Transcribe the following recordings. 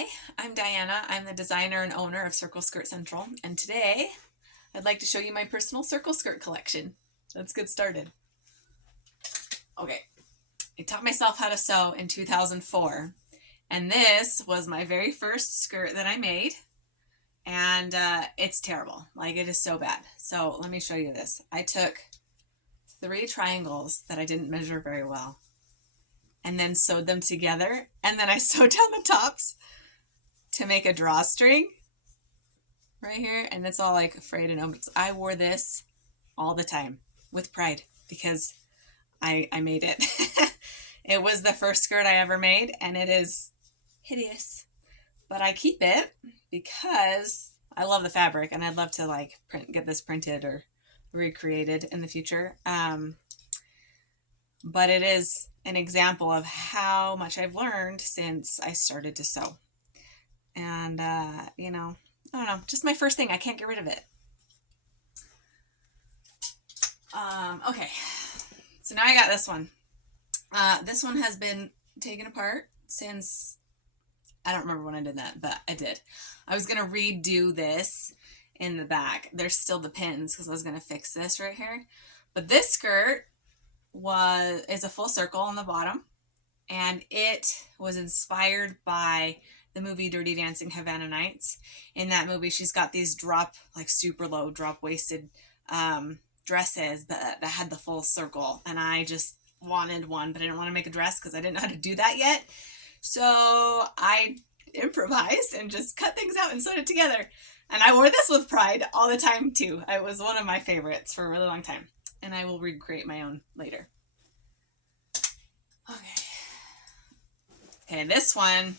Hi, I'm Diana. I'm the designer and owner of Circle Skirt Central, and today I'd like to show you my personal circle skirt collection. Let's get started. Okay, I taught myself how to sew in 2004, and this was my very first skirt that I made, and it's terrible. Like, it is so bad. So let me show you this. I took 3 triangles that I didn't measure very well, and then sewed them together, and then I sewed down the tops to make a drawstring right here, and it's all like frayed and open. I wore this all the time with pride because I made it. It was the first skirt I ever made, and it is hideous, but I keep it because I love the fabric, and I'd love to like get this printed or recreated in the future. But it is an example of how much I've learned since I started to sew. And, you know, I don't know, just my first thing. I can't get rid of it. Okay, so now I got this one. This one has been taken apart since, I don't remember when I did that, but I did. I was going to redo this in the back. There's still the pins because I was going to fix this right here. But this skirt is a full circle on the bottom, and it was inspired by the movie Dirty Dancing Havana Nights. In that movie, she's got these super low drop-waisted dresses that had the full circle, and I just wanted one, but I didn't want to make a dress because I didn't know how to do that yet. So I improvised and just cut things out and sewed it together. And I wore this with pride all the time too. It was one of my favorites for a really long time, and I will recreate my own later. Okay, this one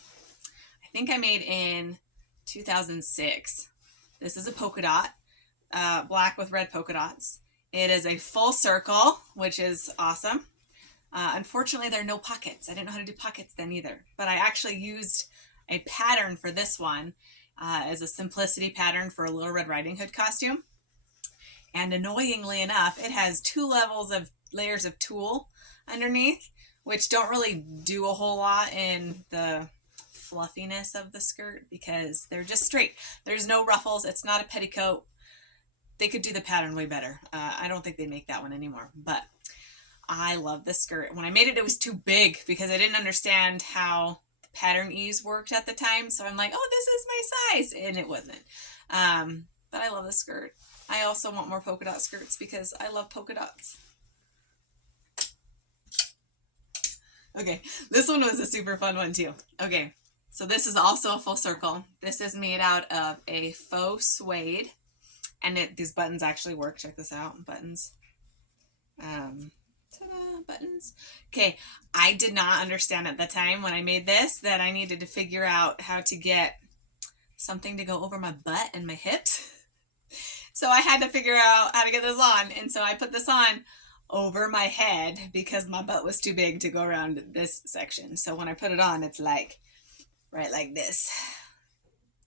I think I made in 2006. This is a polka dot, black with red polka dots. It is a full circle, which is awesome. Unfortunately, there are no pockets. I didn't know how to do pockets then either, but I actually used a pattern for this one as a simplicity pattern for a Little Red Riding Hood costume. And annoyingly enough, it has 2 layers of tulle underneath, which don't really do a whole lot in the fluffiness of the skirt because they're just straight. There's no ruffles. It's not a petticoat. They could do the pattern way better. I don't think they make that one anymore, but I love this skirt. When I made it, it was too big because I didn't understand how pattern ease worked at the time. So I'm like, oh, this is my size. And it wasn't. But I love this skirt. I also want more polka dot skirts because I love polka dots. Okay, this one was a super fun one too. Okay, so this is also a full circle. This is made out of a faux suede, and these buttons actually work. Check this out, buttons. Ta-da, buttons. Okay, I did not understand at the time when I made this that I needed to figure out how to get something to go over my butt and my hips. So I had to figure out how to get this on, and so I put this on over my head because my butt was too big to go around this section. So when I put it on, it's like right like this.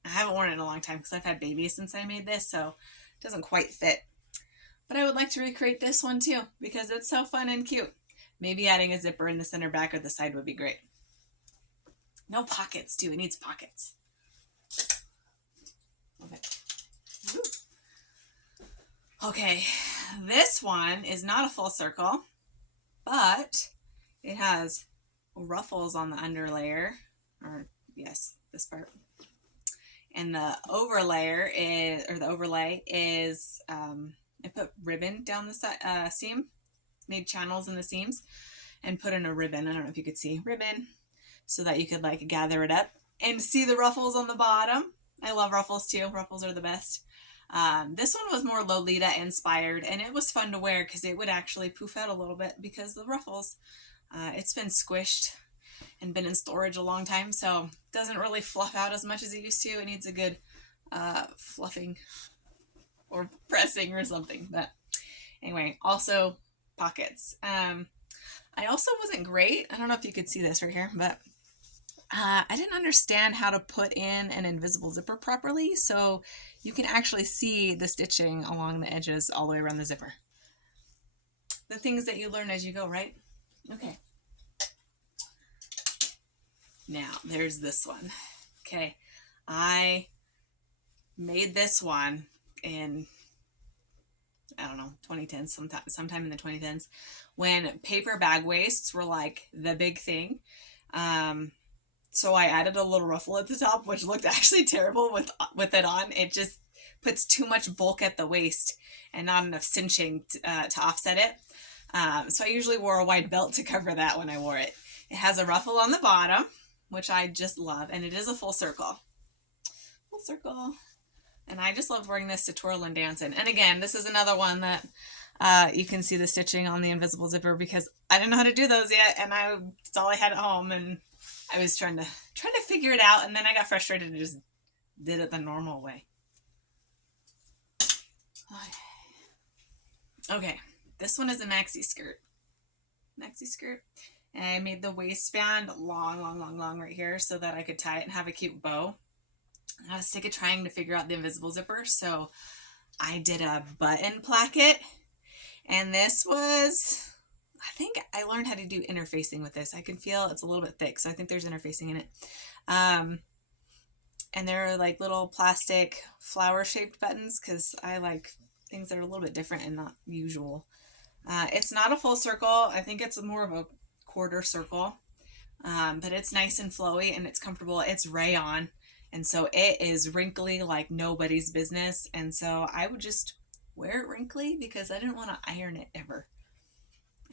I haven't worn it in a long time because I've had babies since I made this, so it doesn't quite fit. But I would like to recreate this one too because it's so fun and cute. Maybe adding a zipper in the center back or the side would be great. No pockets too. It needs pockets. Okay. Woo. Okay, this one is not a full circle, but it has ruffles on the underlayer, or yes, this part. And the overlay is, I put ribbon down the seam, made channels in the seams, and put in a ribbon. I don't know if you could see ribbon, so that you could like gather it up and see the ruffles on the bottom. I love ruffles too. Ruffles are the best. This one was more Lolita inspired, and it was fun to wear because it would actually poof out a little bit because the ruffles. It's been squished and been in storage a long time, so it doesn't really fluff out as much as it used to. It needs a good fluffing or pressing or something. But anyway, also pockets. I also wasn't great. I don't know if you could see this right here, but I didn't understand how to put in an invisible zipper properly, so you can actually see the stitching along the edges all the way around the zipper. The things that you learn as you go, right? Okay. Now, there's this one. Okay, I made this one in, I don't know, 2010s, sometime in the 2010s, when paper bag waists were like the big thing. So I added a little ruffle at the top, which looked actually terrible with it on. It just puts too much bulk at the waist and not enough cinching to offset it. So I usually wore a wide belt to cover that when I wore it. It has a ruffle on the bottom, which I just love, and it is a full circle. Full circle. And I just loved wearing this to twirl and dance in. And again, this is another one that you can see the stitching on the invisible zipper because I didn't know how to do those yet, and it's all I had at home, and I was trying to figure it out, and then I got frustrated and just did it the normal way. Okay, this one is a maxi skirt. Maxi skirt. And I made the waistband long right here so that I could tie it and have a cute bow. And I was sick of trying to figure out the invisible zipper, so I did a button placket. And this was, I think I learned how to do interfacing with this. I can feel it's a little bit thick, so I think there's interfacing in it. And there are like little plastic flower-shaped buttons because I like things that are a little bit different and not usual. It's not a full circle. I think it's more of a quarter circle, but it's nice and flowy and it's comfortable. It's rayon, and so it is wrinkly like nobody's business. And so I would just wear it wrinkly because I didn't want to iron it ever.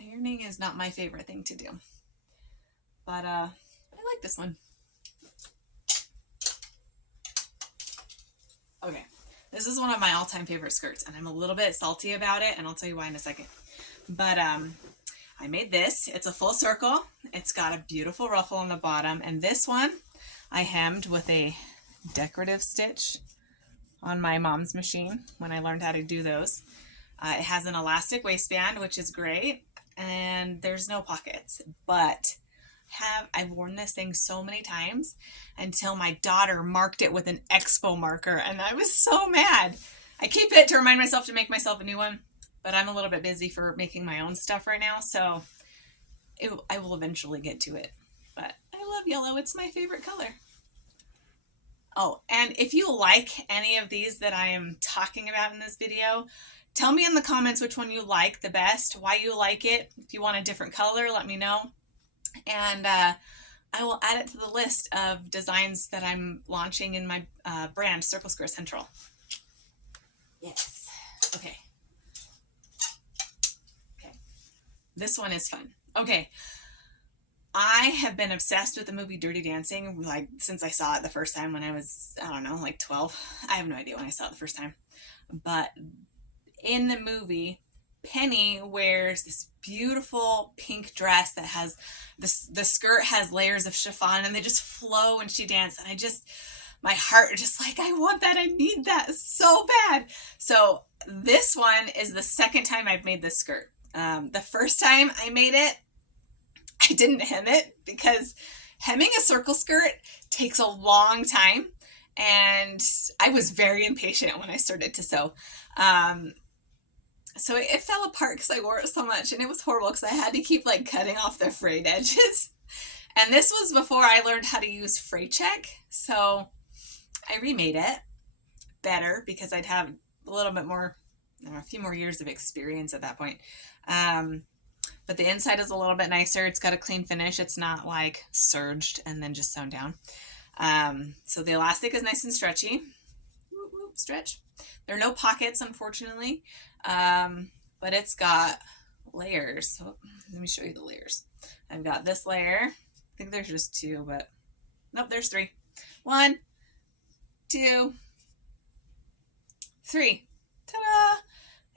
Ironing is not my favorite thing to do, but I like this one. Okay, this is one of my all-time favorite skirts, and I'm a little bit salty about it, and I'll tell you why in a second. But I made this. It's a full circle. It's got a beautiful ruffle on the bottom, and this one I hemmed with a decorative stitch on my mom's machine when I learned how to do those. It has an elastic waistband, which is great, and there's no pockets, but I've worn this thing so many times until my daughter marked it with an expo marker, and I was so mad. I keep it to remind myself to make myself a new one, but I'm a little bit busy for making my own stuff right now, so I will eventually get to it. But I love yellow. It's my favorite color. Oh, and if you like any of these that I am talking about in this video, tell me in the comments which one you like the best, why you like it. If you want a different color, let me know. And I will add it to the list of designs that I'm launching in my brand, Circle Square Central. Yes. Okay. This one is fun. Okay. I have been obsessed with the movie Dirty Dancing, like, since I saw it the first time when I was, I don't know, like 12. I have no idea when I saw it the first time. But in the movie, Penny wears this beautiful pink dress that has the skirt has layers of chiffon and they just flow when she dances. And my heart just like, I want that. I need that so bad. So this one is the second time I've made this skirt. The first time I made it, I didn't hem it because hemming a circle skirt takes a long time. And I was very impatient when I started to sew. So it fell apart because I wore it so much, and it was horrible because I had to keep like cutting off the frayed edges. And this was before I learned how to use fray check. So I remade it better because I'd have a little bit more, a few more years of experience at that point. But the inside is a little bit nicer. It's got a clean finish. It's not like serged and then just sewn down. So the elastic is nice and stretchy. Whoop, whoop, stretch. There are no pockets, unfortunately, but it's got layers. So let me show you the layers. I've got this layer. I think there's just two, but nope, there's three. 1, 2, 3. Ta-da!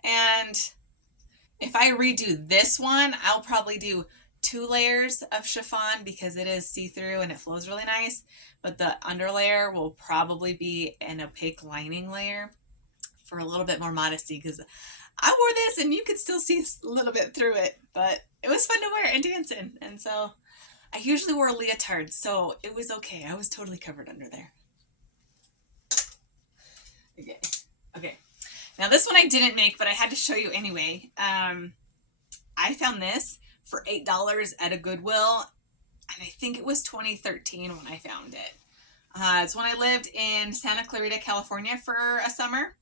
And if I redo this one, I'll probably do 2 layers of chiffon because it is see-through and it flows really nice. But the underlayer will probably be an opaque lining layer for a little bit more modesty because I wore this and you could still see a little bit through it, but it was fun to wear and dance in. And so I usually wore leotards, so it was okay. I was totally covered under there. Okay. Now this one I didn't make, but I had to show you anyway. I found this for $8 at a Goodwill, and I think it was 2013 when I found it. It's when I lived in Santa Clarita, California for a summer,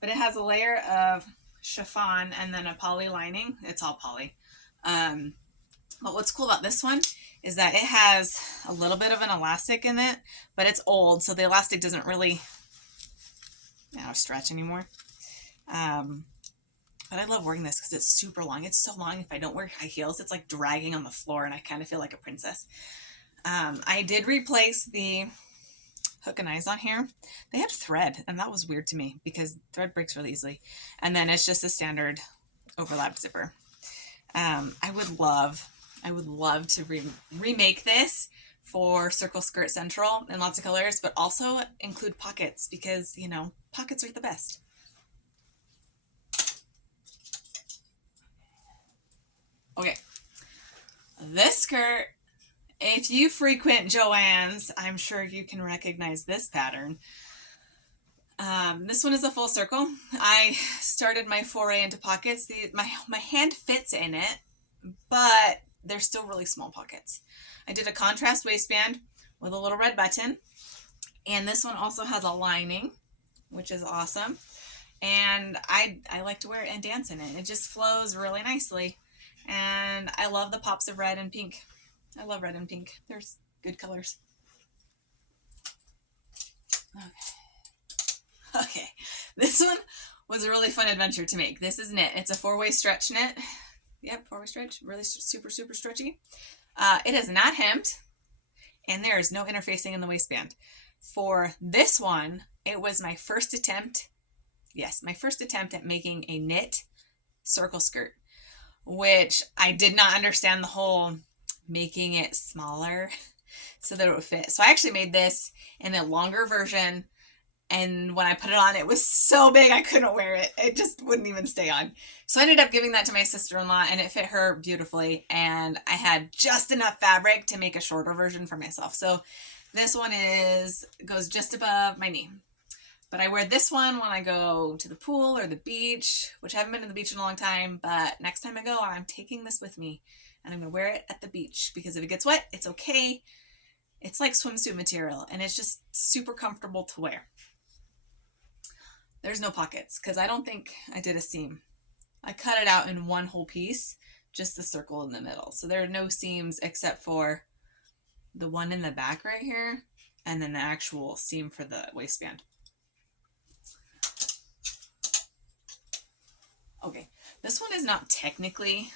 but it has a layer of chiffon and then a poly lining. It's all poly. But what's cool about this one is that it has a little bit of an elastic in it, but it's old, so the elastic doesn't really stretch anymore. But I love wearing this because it's super long. It's so long if I don't wear high heels. It's like dragging on the floor, and I kind of feel like a princess. I did replace the hook and eyes on here. They had thread, and that was weird to me because thread breaks really easily. And then it's just a standard overlap zipper. I would love to remake this for Circle Skirt Central in lots of colors, but also include pockets because, you know, pockets are the best. Okay, this skirt, if you frequent Joann's, I'm sure you can recognize this pattern. This one is a full circle. I started my foray into pockets. My hand fits in it, but they're still really small pockets. I did a contrast waistband with a little red button, and this one also has a lining, which is awesome. And I like to wear it and dance in it. It just flows really nicely. And I love the pops of red and pink. I love red and pink. There's good colors. Okay. This one was a really fun adventure to make. This is knit. It's a 4-way stretch knit. Yep, 4-way stretch. Really super, super stretchy. It is not hemmed, and there is no interfacing in the waistband. For this one, it was my first attempt. Yes, my first attempt at making a knit circle skirt, which I did not understand the whole making it smaller so that it would fit. So I actually made this in a longer version, and when I put it on, it was so big I couldn't wear it. It just wouldn't even stay on. So I ended up giving that to my sister-in-law, and it fit her beautifully, and I had just enough fabric to make a shorter version for myself. So this one goes just above my knee. But I wear this one when I go to the pool or the beach, which I haven't been to the beach in a long time, but next time I go, I'm taking this with me, and I'm going to wear it at the beach because if it gets wet, it's okay. It's like swimsuit material, and it's just super comfortable to wear. There's no pockets because I don't think I did a seam. I cut it out in one whole piece, just the circle in the middle. So there are no seams except for the one in the back right here, and then the actual seam for the waistband. Okay, this one is not technically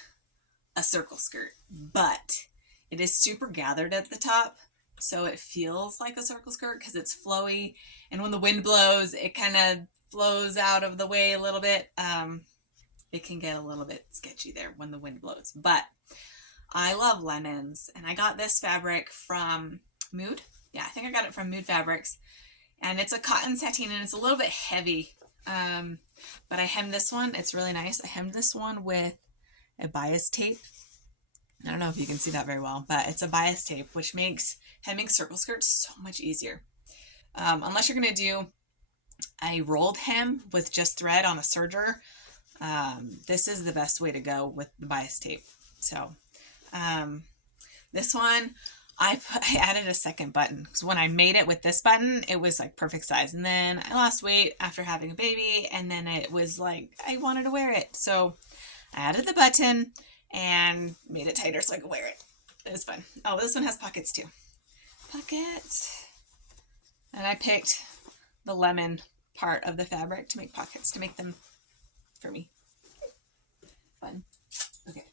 a circle skirt, but it is super gathered at the top, so it feels like a circle skirt because it's flowy, and when the wind blows, it kind of flows out of the way a little bit. It can get a little bit sketchy there when the wind blows, but I love lemons, and I got this fabric from Mood. Yeah, I think I got it from Mood Fabrics, and it's a cotton sateen, and it's a little bit heavy. But I hemmed this one. It's really nice. I hemmed this one with a bias tape. I don't know if you can see that very well, but it's a bias tape, which makes hemming circle skirts so much easier. Unless you're going to do a rolled hem with just thread on a serger, this is the best way to go with the bias tape. So this one, I added a second button because when I made it with this button, it was like perfect size. And then I lost weight after having a baby, and then it was like I wanted to wear it. So I added the button and made it tighter so I could wear it. It was fun. Oh, this one has pockets too. Pockets. And I picked the lemon part of the fabric to make pockets, to make them for me. Fun. Okay.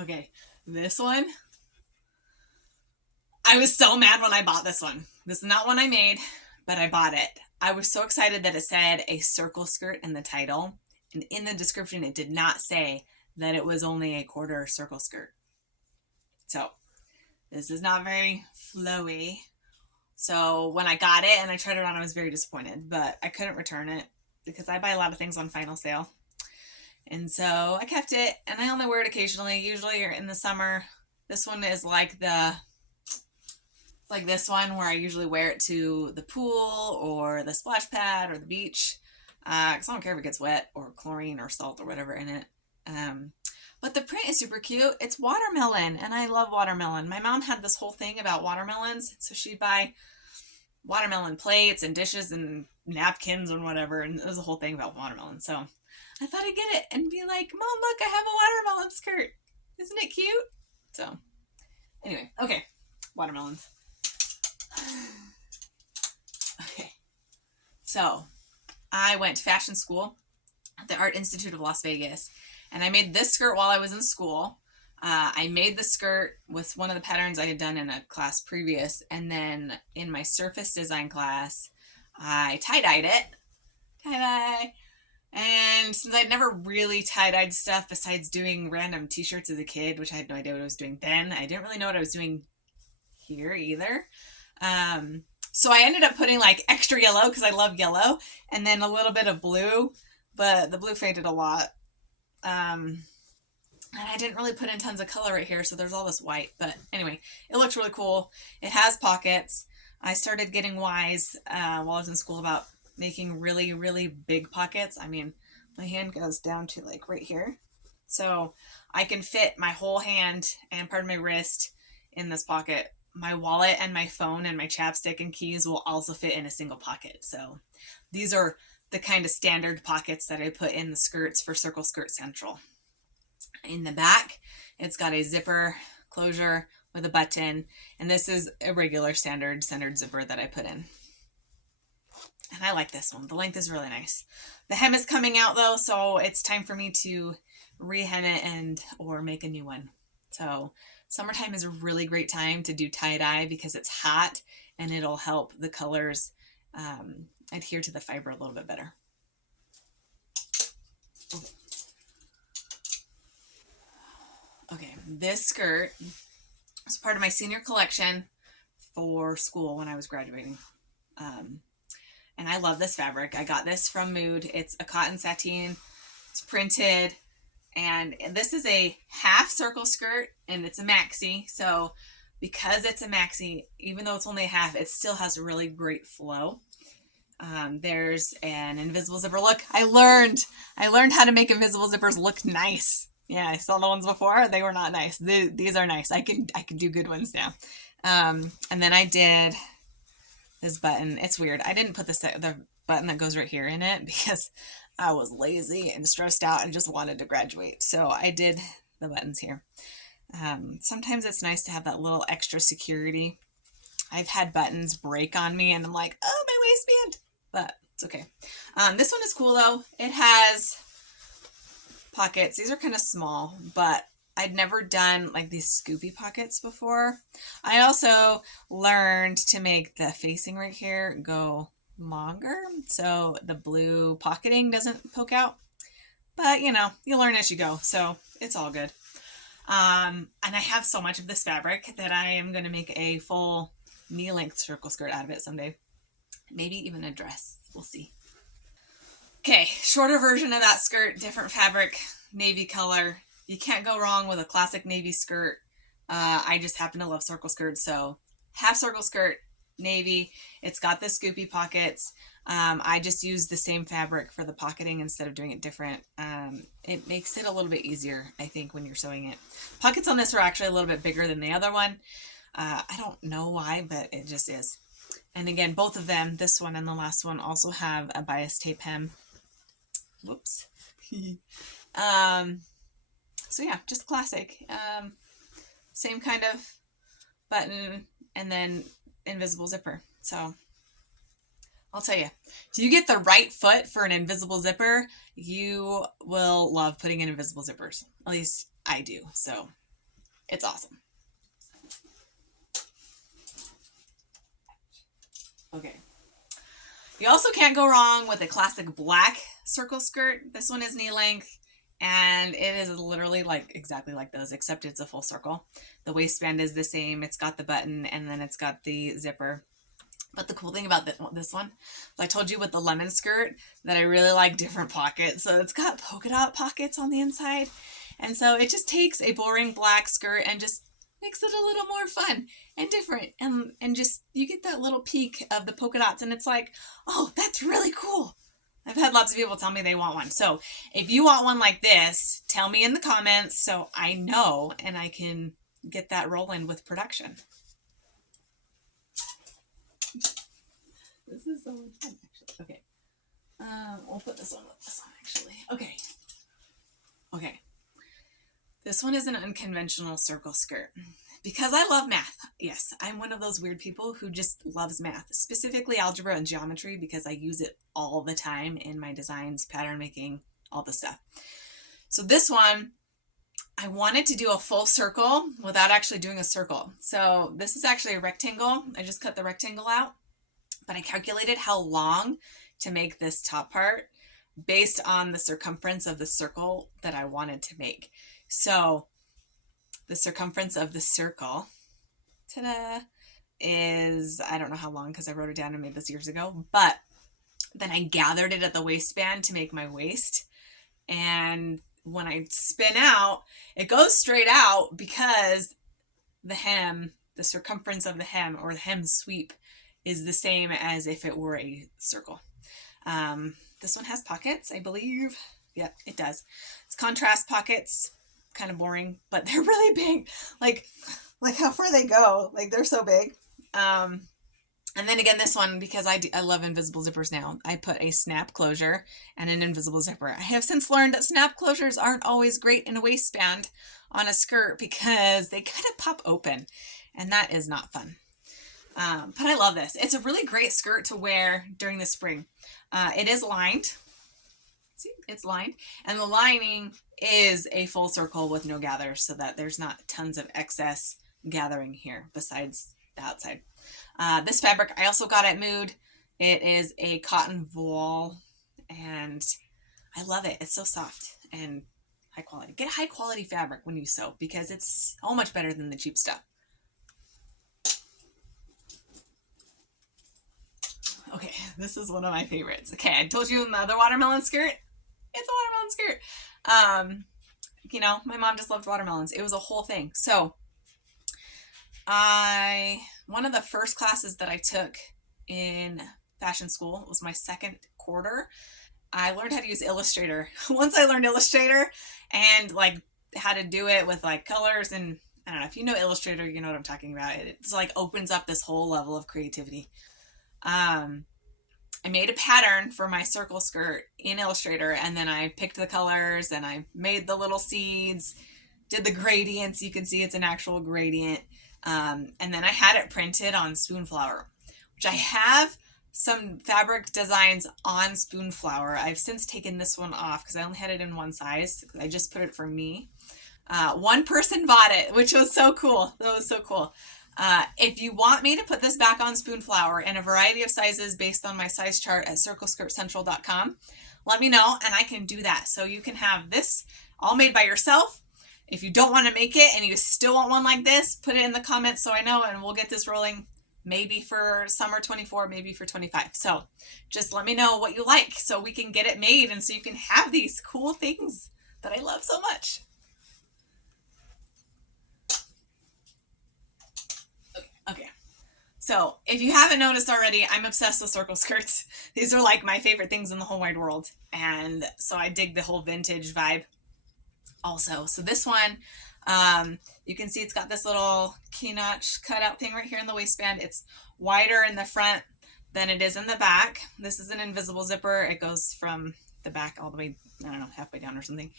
Okay. This one, I was so mad when I bought this one. This is not one I made, but I bought it. I was so excited that it said a circle skirt in the title, and in the description it did not say that it was only a quarter circle skirt. So this is not very flowy. So when I got it and I tried it on, I was very disappointed, but I couldn't return it because I buy a lot of things on final sale. And so I kept it, and I only wear it occasionally, usually in the summer. This one is like this one where I usually wear it to the pool or the splash pad or the beach. Because I don't care if it gets wet or chlorine or salt or whatever in it. But the print is super cute. It's watermelon, and I love watermelon. My mom had this whole thing about watermelons, so she'd buy watermelon plates and dishes and napkins and whatever, and it was a whole thing about watermelon. So I thought I'd get it and be like, Mom, look, I have a watermelon skirt. Isn't it cute? So anyway, okay, watermelons. Okay, so I went to fashion school at the Art Institute of Las Vegas, and I made this skirt while I was in school. I made the skirt with one of the patterns I had done in a class previous, and then in my surface design class, I tie-dyed it. Tie-dye. And since I'd never really tie-dyed stuff besides doing random t-shirts as a kid, which I had no idea what I was doing then, I didn't really know what I was doing here either. So I ended up putting like extra yellow because I love yellow, and then a little bit of blue, but the blue faded a lot. And I didn't really put in tons of color right here, so there's all this white. But anyway, it looks really cool. It has pockets. I started getting wise while I was in school about making really, really big pockets. I mean, my hand goes down to like right here. So I can fit my whole hand and part of my wrist in this pocket. My wallet and my phone and my chapstick and keys will also fit in a single pocket. So these are the kind of standard pockets that I put in the skirts for Circle Skirt Central. In the back, it's got a zipper closure with a button, and this is a regular standard centered zipper that I put in. And I like this one. The length is really nice. The hem is coming out though, so it's time for me to rehem it and or make a new one. So summertime is a really great time to do tie-dye because it's hot and it'll help the colors adhere to the fiber a little bit better. Okay, this skirt was part of my senior collection for school when I was graduating. And I love this fabric. I got this from Mood. It's a cotton sateen. It's printed. And this is a half circle skirt, and it's a maxi. So because it's a maxi, even though it's only a half, it still has a really great flow. There's an invisible zipper. Look, I learned how to make invisible zippers look nice. Yeah, I saw the ones before. They were not nice. These are nice. I can do good ones now. And then I did this button. It's weird. I didn't put the button that goes right here in it because I was lazy and stressed out and just wanted to graduate. So I did the buttons here. Sometimes it's nice to have that little extra security. I've had buttons break on me and I'm like, oh, my waistband. But it's okay. This one is cool though. It has pockets. These are kind of small, but I'd never done like these scoopy pockets before. I also learned to make the facing right here go longer so the blue pocketing doesn't poke out. But you know, you learn as you go, so it's all good. And I have so much of this fabric that I am going to make a full knee-length circle skirt out of it someday. Maybe even a dress. We'll see. Okay, shorter version of that skirt, different fabric, navy color. You can't go wrong with a classic navy skirt. I just happen to love circle skirts, so half circle skirt, navy. It's got the scoopy pockets. I just use the same fabric for the pocketing instead of doing it different. It makes it a little bit easier, I think, when you're sewing it. Pockets on this are actually a little bit bigger than the other one. I don't know why, but it just is. And again, both of them, this one and the last one, also have a bias tape hem. Whoops. So yeah, just classic. Same kind of button and then invisible zipper. So I'll tell you, if you get the right foot for an invisible zipper, you will love putting in invisible zippers. At least I do. So it's awesome. Okay. You also can't go wrong with a classic black circle skirt. This one is knee length and it is literally like exactly like those, except it's a full circle. The waistband is the same. It's got the button and then it's got the zipper. But the cool thing about this one, I told you with the lemon skirt that I really like different pockets. So it's got polka dot pockets on the inside. And so it just takes a boring black skirt and just makes it a little more fun and different. And just, you get that little peek of the polka dots and it's like, oh, that's really cool. I've had lots of people tell me they want one. So if you want one like this, tell me in the comments so I know and I can get that rolling with production. This is so much fun, actually. Okay. We'll put this one with this one, actually. Okay. Okay. This one is an unconventional circle skirt. Because I love math. Yes, I'm one of those weird people who just loves math, specifically algebra and geometry, because I use it all the time in my designs, pattern making, all the stuff. So this one, I wanted to do a full circle without actually doing a circle. So this is actually a rectangle. I just cut the rectangle out, but I calculated how long to make this top part based on the circumference of the circle that I wanted to make. So the circumference of the circle, ta-da, is, I don't know how long because I wrote it down and made this years ago, but then I gathered it at the waistband to make my waist. And when I spin out, it goes straight out because the hem, the circumference of the hem or the hem sweep is the same as if it were a circle. This one has pockets, I believe. Yep, it does. It's contrast pockets. Kind of boring, but they're really big. Like how far they go. Like they're so big. And then again, this one, because I love invisible zippers now, I put a snap closure and an invisible zipper. I have since learned that snap closures aren't always great in a waistband on a skirt because they kind of pop open, and that is not fun. But I love this. It's a really great skirt to wear during the spring. It is lined. See, it's lined, and the lining is a full circle with no gather so that there's not tons of excess gathering here besides the outside. This fabric I also got at Mood. It is a cotton voile, and I love it. It's so soft and high quality. Get high quality fabric when you sew because it's so much better than the cheap stuff. Okay, this is one of my favorites. Okay, I told you the other watermelon skirt. It's a watermelon skirt. You know, my mom just loved watermelons. It was a whole thing. So one of the first classes that I took in fashion school was my second quarter. I learned how to use Illustrator. Once I learned Illustrator and like how to do it with like colors, and I don't know if you know Illustrator, you know what I'm talking about. It's like opens up this whole level of creativity. I made a pattern for my circle skirt in Illustrator, and then I picked the colors and I made the little seeds, did the gradients. You can see it's an actual gradient. And then I had it printed on Spoonflower, which I have some fabric designs on Spoonflower. I've since taken this one off because I only had it in one size. I just put it for me. One person bought it, which was so cool. That was so cool. If you want me to put this back on Spoonflower in a variety of sizes based on my size chart at circleskirtcentral.com, let me know and I can do that. So you can have this all made by yourself. If you don't want to make it and you still want one like this, put it in the comments so I know, and we'll get this rolling maybe for summer 24, maybe for 25. So just let me know what you like so we can get it made and so you can have these cool things that I love so much. Okay, so if you haven't noticed already, I'm obsessed with circle skirts. These are like my favorite things in the whole wide world. And so I dig the whole vintage vibe also. So this one, you can see it's got this little key notch cutout thing right here in the waistband. It's wider in the front than it is in the back. This is an invisible zipper. It goes from the back all the way, I don't know, halfway down or something.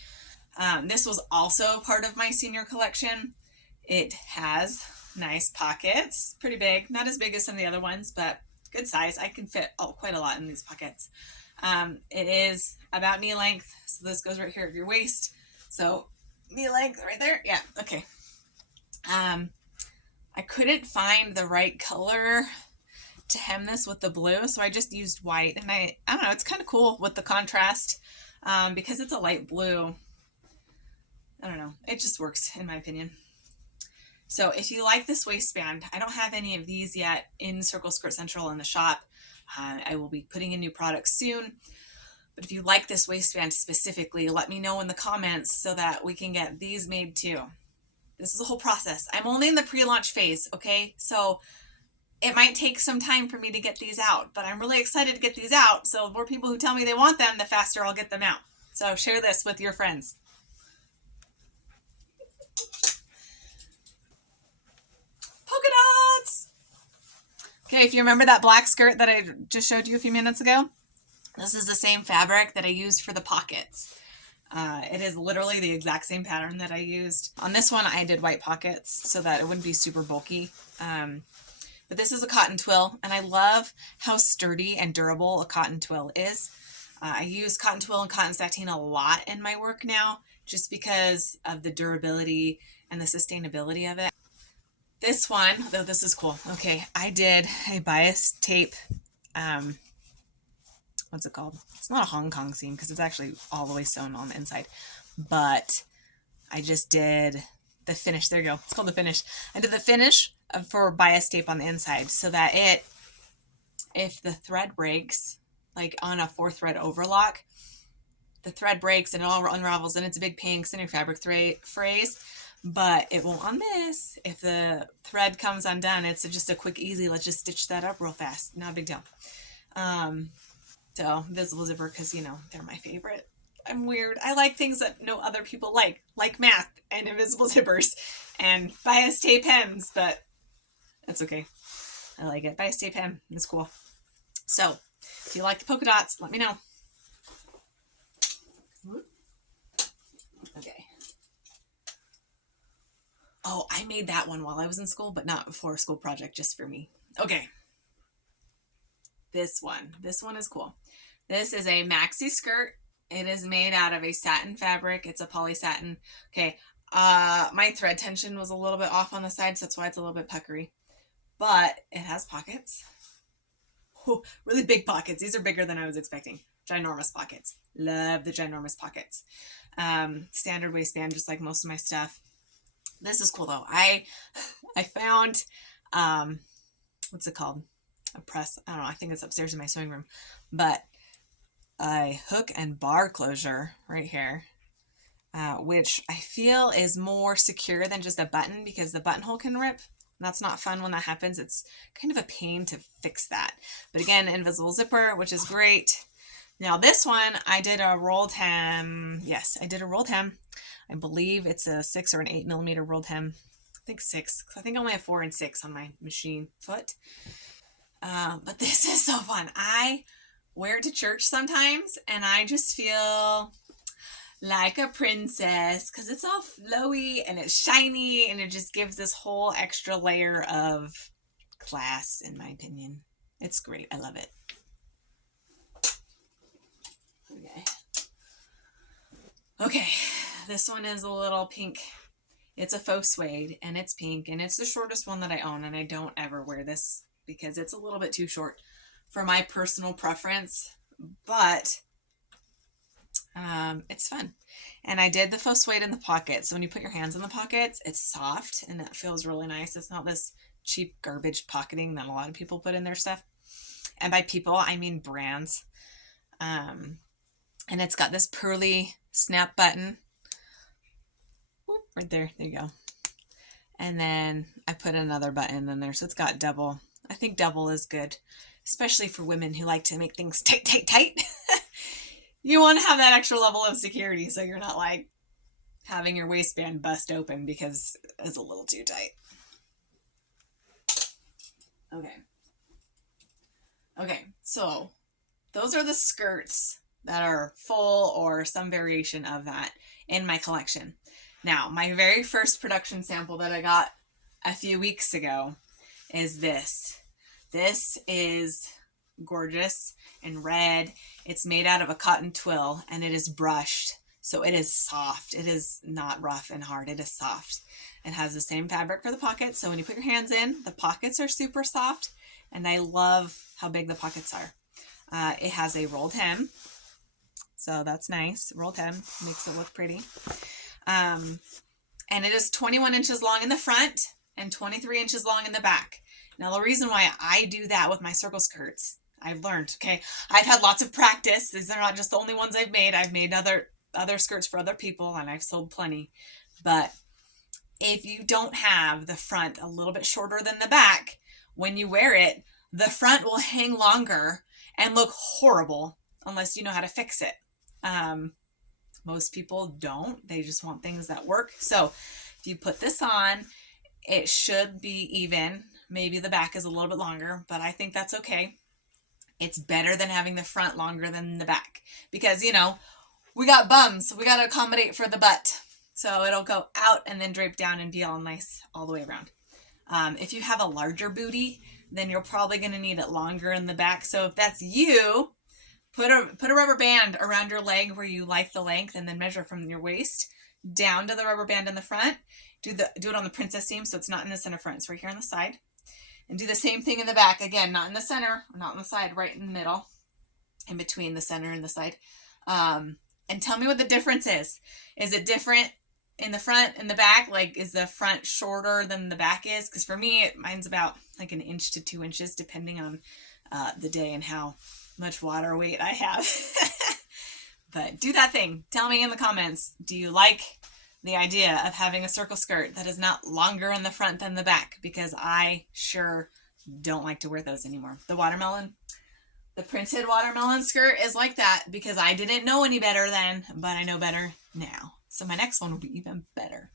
This was also part of my senior collection. It has nice pockets, pretty big, not as big as some of the other ones, but good size. I can fit quite a lot in these pockets. It is about knee length, so this goes right here at your waist. So knee length right there. Yeah, okay. I couldn't find the right color to hem this with the blue, so I just used white, and I don't know, it's kind of cool with the contrast because it's a light blue. I don't know, it just works in my opinion. So if you like this waistband, I don't have any of these yet in Circle Skirt Central in the shop. I will be putting in new products soon. But if you like this waistband specifically, let me know in the comments so that we can get these made too. This is a whole process. I'm only in the pre-launch phase, okay? So it might take some time for me to get these out, but I'm really excited to get these out. So the more people who tell me they want them, the faster I'll get them out. So share this with your friends. Polka dots! Okay, if you remember that black skirt that I just showed you a few minutes ago, this is the same fabric that I used for the pockets. It is literally the exact same pattern that I used. On this one, I did white pockets so that it wouldn't be super bulky. But this is a cotton twill, and I love how sturdy and durable a cotton twill is. I use cotton twill and cotton sateen a lot in my work now, just because of the durability and the sustainability of it. This one, though, this is cool. Okay, I did a bias tape, what's it called? It's not a Hong Kong seam because it's actually all the way sewn on the inside, but I just did the finish. There you go. It's called the finish. I did the finish for bias tape on the inside so that if the thread breaks, like on a 4-thread overlock, the thread breaks and it all unravels, and it's a big pain because in your fabric phrase, but it won't on this. If the thread comes undone, it's just a quick, easy, let's just stitch that up real fast. Not a big deal. So visible zipper, because, you know, they're my favorite. I'm weird. I like things that no other people like math and invisible zippers and bias tape hems, but that's okay. I like it. Bias tape hem. It's cool. So if you like the polka dots, let me know. Okay. Oh, I made that one while I was in school, but not for a school project, just for me. Okay. This one is cool. This is a maxi skirt. It is made out of a satin fabric. It's a poly satin. Okay. My thread tension was a little bit off on the side, so that's why it's a little bit puckery, but it has pockets. Oh, really big pockets. These are bigger than I was expecting. Ginormous pockets. Love the ginormous pockets. Standard waistband, just like most of my stuff. This is cool though. I found, what's it called? A press. I don't know. I think it's upstairs in my sewing room, but a hook and bar closure right here, which I feel is more secure than just a button because the buttonhole can rip. That's not fun when that happens. It's kind of a pain to fix that. But again, invisible zipper, which is great. Now this one, I did a rolled hem. Yes, I did a rolled hem. I believe it's a 6 or an 8 millimeter rolled hem. I think 6, because I think I only have 4 and 6 on my machine foot. But this is so fun. I wear it to church sometimes, and I just feel like a princess because it's all flowy and it's shiny, and it just gives this whole extra layer of class, in my opinion. It's great. I love it. Okay, this one is a little pink. It's a faux suede, and it's pink, and it's the shortest one that I own, and I don't ever wear this because it's a little bit too short for my personal preference, but it's fun. And I did the faux suede in the pocket, so when you put your hands in the pockets, it's soft, and it feels really nice. It's not this cheap garbage pocketing that a lot of people put in their stuff. And by people, I mean brands. And it's got this pearly snap button. Oop, right there. There you go. And then I put another button in there, so it's got double. I think double is good, especially for women who like to make things tight, tight, tight. You want to have that extra level of security so you're not like having your waistband bust open because it's a little too tight. Okay, so those are the skirts that are full or some variation of that in my collection. Now, my very first production sample that I got a few weeks ago is this. This is gorgeous and red. It's made out of a cotton twill, and it is brushed, so it is soft. It is not rough and hard. It is soft. It has the same fabric for the pockets, so when you put your hands in, the pockets are super soft, and I love how big the pockets are. It has a rolled hem, so that's nice. Rolled hem makes it look pretty. And it is 21 inches long in the front and 23 inches long in the back. Now, the reason why I do that with my circle skirts, I've learned, okay, I've had lots of practice. These are not just the only ones I've made. I've made other skirts for other people, and I've sold plenty. But if you don't have the front a little bit shorter than the back, when you wear it, the front will hang longer and look horrible unless you know how to fix it. Most people don't. They just want things that work. So if you put this on, it should be even. Maybe the back is a little bit longer, but I think that's okay. It's better than having the front longer than the back because, you know, we got bums. So we got to accommodate for the butt. So it'll go out and then drape down and be all nice all the way around. If you have a larger booty, then you're probably going to need it longer in the back. So if that's you, put a rubber band around your leg where you like the length and then measure from your waist down to the rubber band in the front. Do it on the princess seam so it's not in the center front. It's right here on the side. And do the same thing in the back. Again, not in the center, not on the side, right in the middle, in between the center and the side. And tell me what the difference is. Is it different in the front and the back? Like, is the front shorter than the back is? Because for me, mine's about like 1 inch to 2 inches, depending on the day and how much water weight I have. But do that thing. Tell me in the comments, do you like the idea of having a circle skirt that is not longer in the front than the back? Because I sure don't like to wear those anymore. The printed watermelon skirt is like that because I didn't know any better then, but I know better now. So my next one will be even better.